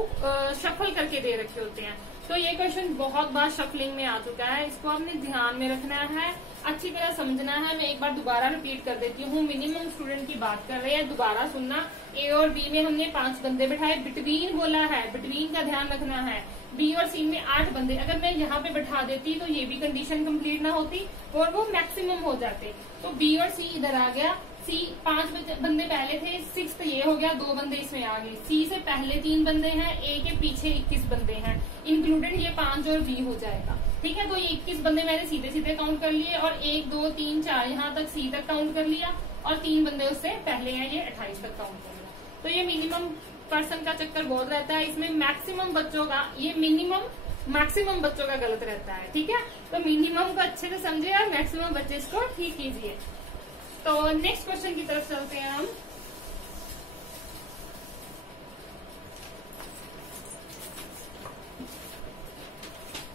शफल करके दे रखे होते हैं, तो ये क्वेश्चन बहुत बार शफलिंग में आ चुका है, इसको आपने ध्यान में रखना है, अच्छी तरह समझना है। मैं एक बार दोबारा रिपीट कर देती हूँ, मिनिमम स्टूडेंट की बात कर रहे हैं, दोबारा सुनना। ए और बी में हमने 5 बंदे बिठाए, बिटवीन बोला है, बिटवीन का ध्यान रखना है। बी और सी में 8 बंदे, अगर मैं यहाँ पे बैठा देती तो ये भी कंडीशन कंप्लीट ना होती और वो मैक्सिमम हो जाते। तो बी और सी इधर आ गया, सी 5 बंदे पहले थे, 6 ये हो गया, 2 बंदे इसमें आ गए। सी से पहले 3 बंदे हैं, ए के पीछे 21 बंदे हैं, इंक्लूडेड ये 5 और बी हो जाएगा, ठीक है। तो ये 21 बंदे मैंने सीधे सीधे काउंट कर लिए और 1 2 3 4 यहाँ तक सी तक काउंट कर लिया और 3 बंदे उससे पहले हैं, ये 28 तक काउंट कर लिया। तो ये मिनिमम पर्सन का चक्कर बहुत रहता है, इसमें मैक्सिमम बच्चों का, ये मिनिमम मैक्सिमम बच्चों का गलत रहता है, ठीक है। तो मिनिमम को अच्छे से समझे और मैक्सिमम बच्चे इसको ठीक कीजिए। तो नेक्स्ट क्वेश्चन की तरफ चलते हैं हम।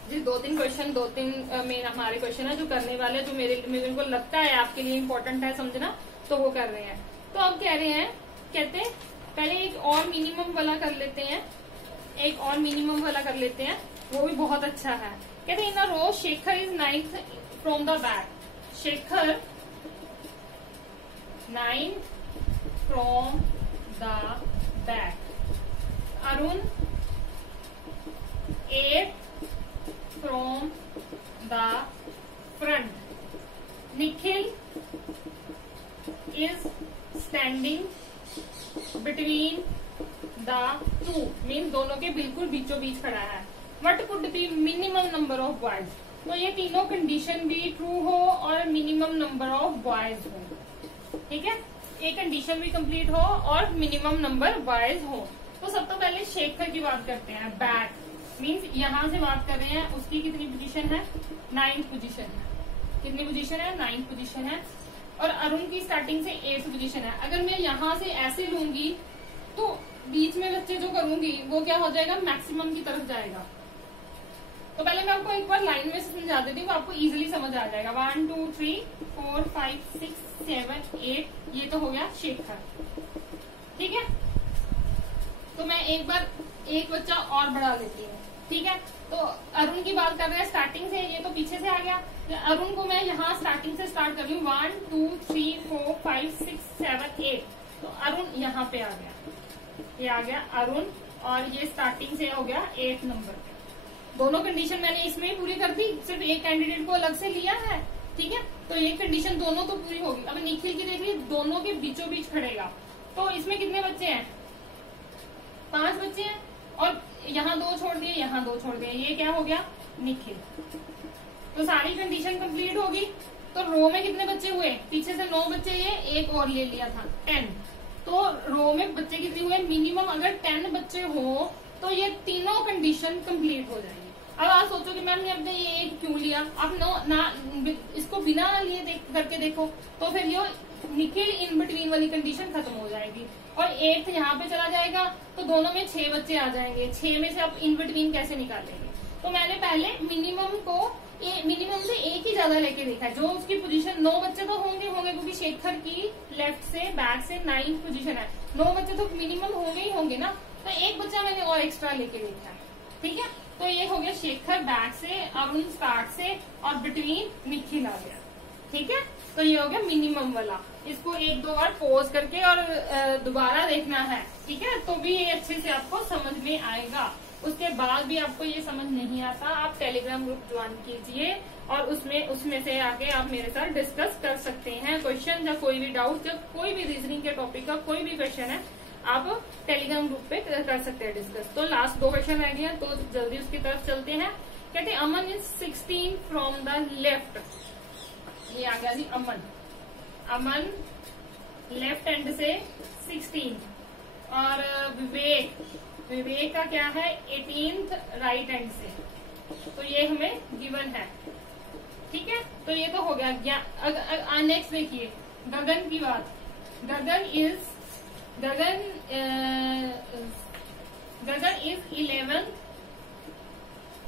जी 2-3 क्वेश्चन, 2-3 में हमारे क्वेश्चन है जो करने वाले, जो मेरे को लगता है आपके लिए इम्पोर्टेंट है समझना, तो वो कर रहे हैं। तो अब कह रहे हैं, कहते हैं पहले एक और मिनिमम वाला कर लेते हैं, एक और मिनिमम वाला कर लेते हैं, वो भी बहुत अच्छा है। कहते हैं in a row Shekhar is 9th from the back, Shekhar 9th from the back, Arun 8th from the front, Nikhil is standing between the 2, mean दोनों के बिल्कुल बीचों बीच खड़ा है। What could be minimum number of boys, तो ये तीनों कंडीशन भी ट्रू हो और मिनिमम नंबर ऑफ बॉयज हो, ठीक है। एक कंडीशन भी कंप्लीट हो और मिनिमम नंबर बॉयज हो। तो सब तो पहले शेखर की बात करते हैं, बैक मीन्स यहाँ से बात कर रहे हैं, उसकी कितनी पोजीशन है 9th पोजीशन है, कितनी पोजीशन है 9th पोजीशन है, और अरुण की स्टार्टिंग से 8th पोजीशन है। अगर मैं यहाँ से ऐसे लूंगी तो बीच में बच्चे जो करूंगी वो क्या हो जाएगा, मैक्सिमम की तरफ जाएगा। तो पहले मैं आपको एक बार लाइन में समझा देती हूँ, आपको इजीली समझ आ जाएगा। 1 2 3 4 5 6 7 8, ये तो हो गया शेखर, ठीक है। तो मैं एक बार एक बच्चा और बढ़ा लेती हूँ, ठीक है। तो अरुण की बात कर रहे हैं स्टार्टिंग से, ये तो पीछे से आ गया। अरुण को मैं यहाँ स्टार्टिंग से स्टार्ट कर रही हूँ, 1 2 3 4 5 6 7 8। तो अरुण यहाँ पे आ गया, ये आ गया अरुण, और ये स्टार्टिंग से हो गया 8 नंबर पे। दोनों कंडीशन मैंने इसमें ही पूरी कर दी, सिर्फ एक कैंडिडेट को अलग से लिया है, ठीक है। तो ये कंडीशन दोनों तो पूरी होगी। अब निखिल की देख लीजिए, दोनों के बीचों बीच खड़ेगा। तो इसमें कितने बच्चे हैं? 5 बच्चे हैं, और यहाँ 2 छोड़ दिए, यहाँ 2 छोड़ दिए, ये क्या हो गया? निखिल। तो सारी कंडीशन कंप्लीट होगी। तो रो में कितने बच्चे हुए? पीछे से 9 बच्चे, ये एक और ले लिया था 10। तो रो में बच्चे कितने हुए? मिनिमम अगर 10 बच्चे हो तो ये तीनों कंडीशन कंप्लीट हो जाएगी। अब आप सोचो कि मैम ने ये एक क्यों लिया? आप इसको बिना लिए करके देखो, तो फिर ये निखिल इन बिटवीन वाली कंडीशन खत्म हो जाएगी, और 8 यहाँ पे चला जाएगा, तो दोनों में 6 बच्चे आ जाएंगे। 6 में से आप इन बिटवीन कैसे निकालेंगे? तो मैंने पहले मिनिमम से एक ही ज्यादा लेके देखा है, जो उसकी पोजीशन 9 बच्चे तो होंगे क्योंकि शेखर की लेफ्ट से बैक से 9 पोजीशन है, 9 बच्चे तो मिनिमम होंगे ही होंगे ना। तो एक बच्चा मैंने और एक्स्ट्रा लेके देखा है, ठीक है। तो ये हो गया शेखर बैक से, अरुण स्टार्ट से, और बिटवीन निखिल आ गया, ठीक है। तो ये हो गया मिनिमम वाला। इसको 1-2 बार पॉज करके और दोबारा देखना है, ठीक है, तो भी ये अच्छे से आपको समझ में आएगा। उसके बाद भी आपको ये समझ नहीं आता, आप टेलीग्राम ग्रुप ज्वाइन कीजिए, और उसमें से आके आप मेरे साथ डिस्कस कर सकते हैं। क्वेश्चन या कोई भी डाउट या कोई भी रीजनिंग के टॉपिक का कोई भी क्वेश्चन है, आप टेलीग्राम ग्रुप पे कर सकते हैं डिस्कस। तो लास्ट 2 क्वेश्चन रह गए, तो जल्दी उसकी तरफ चलते हैं। कहते हैं अमन इज 16 फ्रॉम द लेफ्ट। ये आ गया जी अमन लेफ्ट हैंड से 16, और विवेक का क्या है? 18th राइट हैंड से। तो ये हमें गिवन है, ठीक है। तो ये तो हो गया। नेक्स्ट देखिए गगन की बात। Gagan is 11th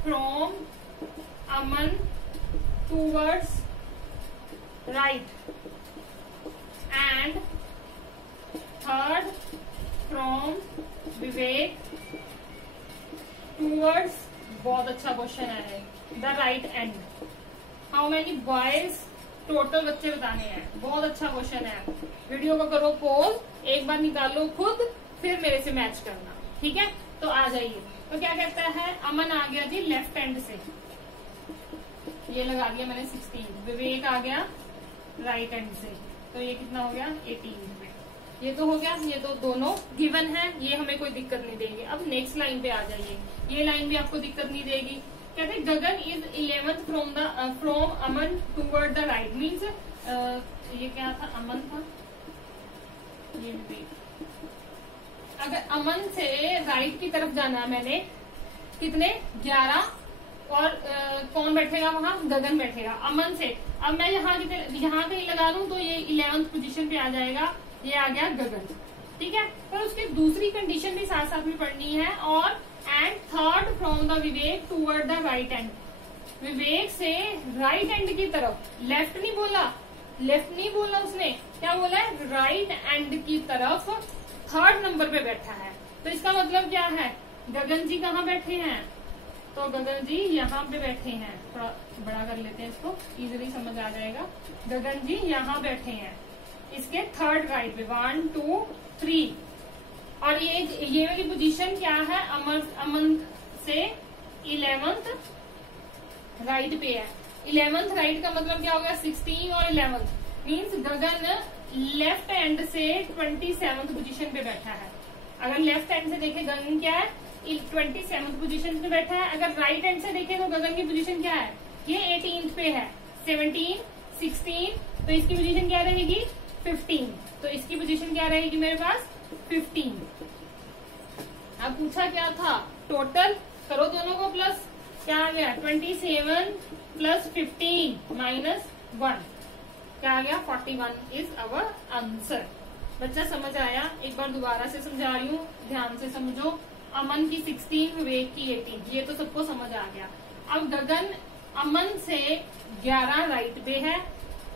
from Aman towards right, and 3rd from Vivek towards, बहुत अच्छा क्वेश्चन है, the right end. How many boys? Total बच्चे बताने हैं। बहुत अच्छा क्वेश्चन है। वीडियो को करो पॉज, एक बार निकालो खुद, फिर मेरे से मैच करना, ठीक है। तो आ जाइए। तो क्या कहता है? अमन आ गया जी लेफ्ट हैंड से, ये लगा दिया मैंने 16। विवेक आ गया राइट हैंड से, तो ये कितना हो गया? 18 में। ये तो हो गया, ये तो दोनों गिवन है, ये हमें कोई दिक्कत नहीं देंगे। अब नेक्स्ट लाइन पे आ जाइए, ये लाइन भी आपको दिक्कत नहीं देगी। कहते हैं Gagan is 11th from Aman toward the right, means ये क्या था? अमन था, ये भी। अगर अमन से राइट की तरफ जाना है मैंने, कितने? 11, और कौन बैठेगा वहां? गगन बैठेगा अमन से। अब मैं यहाँ कहीं लगा दूं तो ये 11th पोजीशन पे आ जाएगा, ये आ गया गगन, ठीक है। पर उसकी दूसरी कंडीशन भी साथ साथ में पढ़नी है, और and 3rd from the Vivek toward the right hand. Vivek से राइट हैंड की तरफ, लेफ्ट नहीं बोला उसने, क्या बोला है? राइट हैंड की तरफ 3rd नंबर पे बैठा है। तो इसका मतलब क्या है? गगन जी कहाँ बैठे हैं? तो गगन जी यहाँ पे बैठे हैं। थोड़ा बड़ा कर लेते हैं इसको, इजीली समझ आ जाएगा। गगन जी यहाँ बैठे हैं, इसके 3rd राइट पे, 1 2 3। और ये वाली पोजीशन क्या है? अमन से 11th राइट पे है। 11th राइट का मतलब क्या हो गया? 16 और 11th, मीन्स गगन लेफ्ट हैंड से 27th पोजीशन पे बैठा है। अगर लेफ्ट हैंड से देखे गगन क्या है? 27th पोजीशन पे बैठा है। अगर राइट हैंड से देखे तो गगन की पोजीशन क्या है? ये 18th पे है। 17 16, तो इसकी पोजीशन क्या रहेगी? 15। तो इसकी पोजीशन क्या रहेगी मेरे पास? 15। अब पूछा क्या था? टोटल करो दोनों को प्लस, क्या आ गया? 27 प्लस 15 माइनस 1, क्या आ गया? 41 इज अवर आंसर। बच्चा समझ आया? एक बार दोबारा से समझा रही हूँ, ध्यान से समझो। अमन की 16, विवेक की 18, ये तो सबको समझ आ गया। अब गगन अमन से 11 राइट पे है,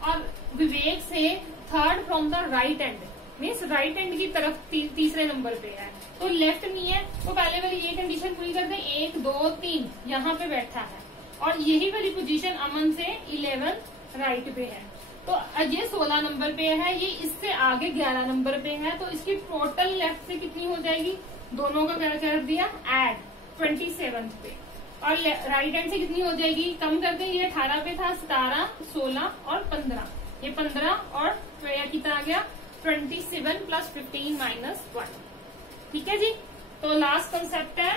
और विवेक से 3rd from the right hand, means right hand की तरफ तीसरे नंबर पे है, तो लेफ्ट नहीं है, तो पहले वाली ये कंडीशन पूरी कर दे, 1 2 3 यहाँ पे बैठा है, और यही वाली पोजीशन अमन से 11 राइट पे है, तो ये 16 नंबर पे है, ये इससे आगे 11 नंबर पे है, तो इसकी टोटल लेफ्ट से कितनी हो जाएगी, दोनों का क्या कर दिया ऐड 27 पे, और राइट हैंड से कितनी हो जाएगी, कम कर दे, ये 18 पे था, 17 16 और 15, ये 15 और कितना आ गया 27 प्लस 15 माइनस 1। ठीक है जी, तो लास्ट कंसेप्ट है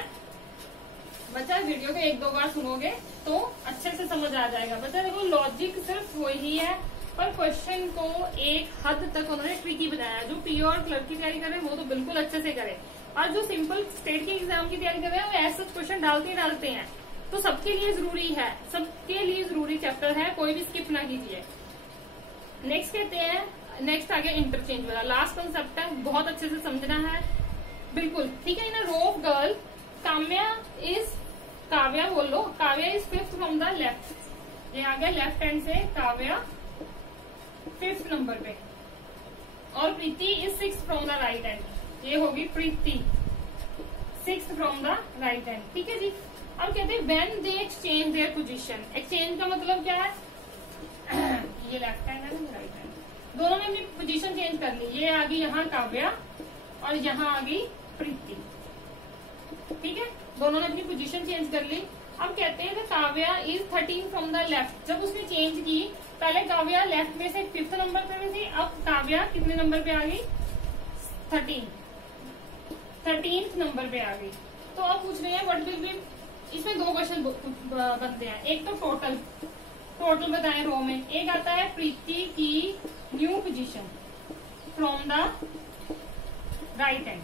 बच्चा, वीडियो को 1-2 बार सुनोगे तो अच्छे से समझ आ जाएगा। बच्चा देखो लॉजिक सिर्फ वही है, पर क्वेश्चन को एक हद तक उन्होंने ट्रिकी बनाया। जो पीओ और क्लर्क की तैयारी कर रहे हैं वो तो बिल्कुल अच्छे से करें, और जो सिंपल स्टेट के एग्जाम की तैयारी कर रहे हैं वो ऐसे क्वेश्चन डालते हैं, तो सबके लिए जरूरी है, सबके लिए जरूरी चैप्टर है, कोई भी स्किप ना कीजिए। नेक्स्ट कहते हैं, नेक्स्ट आ गया इंटरचेंज वाला, लास्ट कंसेप्ट है, बहुत अच्छे से समझना है बिल्कुल। ठीक है ना, रो ऑफ गर्ल काव्या बोलो, Kavya is 5th from the left, ये आ गया लेफ्ट हैंड से, काव्या 5th नंबर पे, और Preeti is 6th from the right hand, ये होगी Preeti 6th from the right hand. ठीक है जी, अब कहते हैं when they exchange their position, exchange का मतलब क्या है ये लेफ्ट हैंड है ना राइट हैंड, दोनों ने अपनी पोजीशन चेंज कर ली, ये आ गई यहाँ काव्या और यहाँ आ गई प्रीति। ठीक है, दोनों ने अपनी पोजीशन चेंज कर ली। अब कहते हैं Kavya is 13 from the left, जब उसने चेंज की, पहले काव्या लेफ्ट में से 5th नंबर पे थी, अब काव्या कितने नंबर पे आ गई 13th नंबर पे आ गई। तो अब पूछ रहे हैं व्हाट विल बी, इसमें 2 क्वेश्चन बनते हैं, एक तो टोटल बताएं रो में, एक आता है प्रीति की new position from the right hand,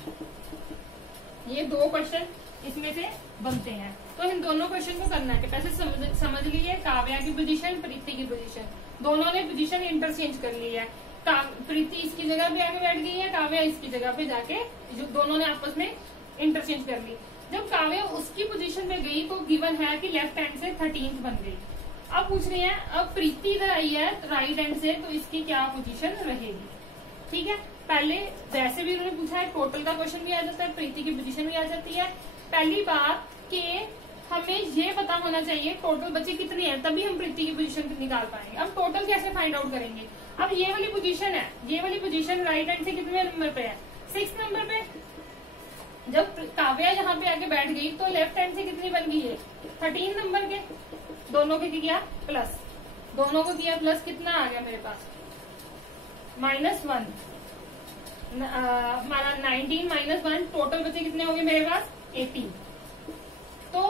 ये 2 क्वेश्चन इसमें से बनते हैं। तो इन दोनों क्वेश्चन को करना है, पहले समझ लीजिए काव्या की पोजीशन, प्रीति की पोजीशन, दोनों ने पोजीशन इंटरचेंज कर ली है, प्रीति इसकी जगह पे आके बैठ गई है, काव्या इसकी जगह पे जाके, जो दोनों ने आपस में इंटरचेंज कर ली। जब काव्या उसकी पोजीशन पे गई तो गिवन है कि लेफ्ट हैंड से 13th बन गई। अब पूछ रहे हैं, अब प्रीति इधर आई है राइट हैंड से, तो इसकी क्या पोजीशन रहेगी। ठीक है, पहले वैसे भी उन्होंने पूछा है, टोटल का क्वेश्चन भी आ जाता है, प्रीति की पोजीशन भी आ जाती है। पहली बात कि हमें ये पता होना चाहिए टोटल बच्चे कितने हैं, तभी हम प्रीति की पोजीशन निकाल पाएंगे। अब टोटल कैसे फाइंड आउट करेंगे, अब ये वाली पोजीशन है, ये वाली पोजीशन राइट हैंड से कितने नंबर पे है 6th नंबर पे, जब काव्या यहाँ पे आके बैठ गई तो लेफ्ट हैंड से कितनी बन गई है 13 नंबर के, दोनों के किया प्लस, दोनों को किया प्लस, कितना आ गया मेरे पास -1, हमारा 19 -1, टोटल बचे कितने हो गए मेरे पास 18। तो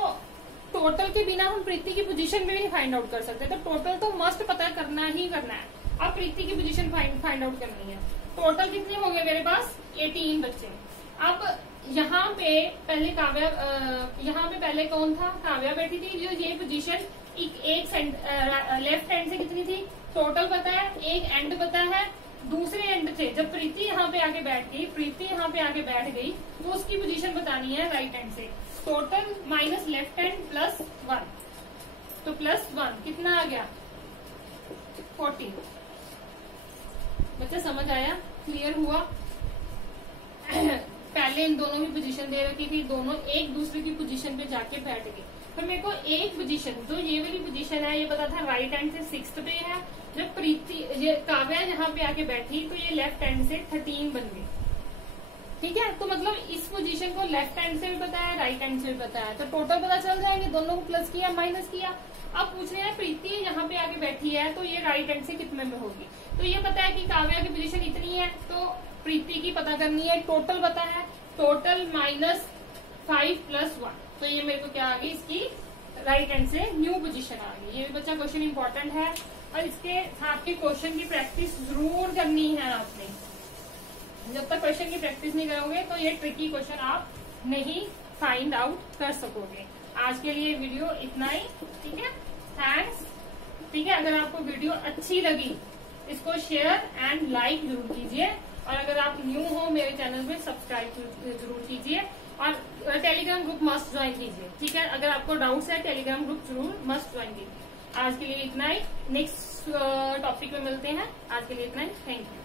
टोटल के बिना हम प्रीति की पोजीशन भी नहीं फाइंड आउट कर सकते, तो टोटल तो मस्ट पता करना ही करना है। अब प्रीति की पोजीशन फाइंड आउट करनी है, टोटल कितने हो गए मेरे पास 18 बच्चे। अब यहाँ पे पहले काव्या, यहाँ पे पहले कौन था, काव्या बैठी थी, जो ये पोजीशन एक लेफ्ट हैंड से कितनी थी, टोटल पता है, एक एंड पता है, दूसरे एंड से जब प्रीति यहाँ पे आके बैठ गई, प्रीति यहाँ पे आके बैठ गई, तो उसकी पोजीशन बतानी है राइट हैंड से, total minus left hand plus 1, तो +1 कितना आ गया 14। बच्चा समझ आया, क्लियर हुआ। पहले इन दोनों की पोजीशन दे रखी थी, दोनों एक दूसरे की पोजीशन पे जाके बैठ गए, तो मेरे को एक पोजीशन, जो ये वाली पोजीशन है ये पता था राइट हैंड से 6th पे है, जब प्रीति ये काव्या यहाँ पे आके बैठी तो ये लेफ्ट हैंड से 13 बन गई। ठीक है, तो मतलब इस पोजीशन को लेफ्ट हैंड से भी पता है, राइट हैंड से भी पता है, तो टोटल पता चल जाएंगे, दोनों को प्लस किया माइनस किया। अब पूछ रहे हैं प्रीति यहाँ पे आके बैठी है तो ये राइट हैंड से कितने में होगी, तो ये पता है कि काव्या की पोजीशन इतनी है, तो प्रीति की पता करनी है, टोटल पता है, टोटल -5 + 1, तो ये मेरे को क्या आ गई, इसकी राइट हैंड से न्यू पोजीशन आ गई। ये भी बच्चा क्वेश्चन इंपॉर्टेंट है, और इसके साथ के क्वेश्चन की प्रैक्टिस जरूर करनी है आपने। जब तक क्वेश्चन की प्रैक्टिस नहीं करोगे तो ये ट्रिकी क्वेश्चन आप नहीं फाइंड आउट कर सकोगे। आज के लिए वीडियो इतना ही, ठीक है, थैंक्स। ठीक है, अगर आपको वीडियो अच्छी लगी इसको शेयर एंड लाइक जरूर कीजिए, और अगर आप न्यू हो मेरे चैनल में सब्सक्राइब जरूर कीजिए, और टेलीग्राम ग्रुप मस्ट ज्वाइन कीजिए। ठीक है, अगर आपको डाउट्स है टेलीग्राम ग्रुप जरूर मस्ट ज्वाइन कीजिए। आज के लिए इतना ही, नेक्स्ट टॉपिक में मिलते हैं। आज के लिए इतना ही, थैंक यू।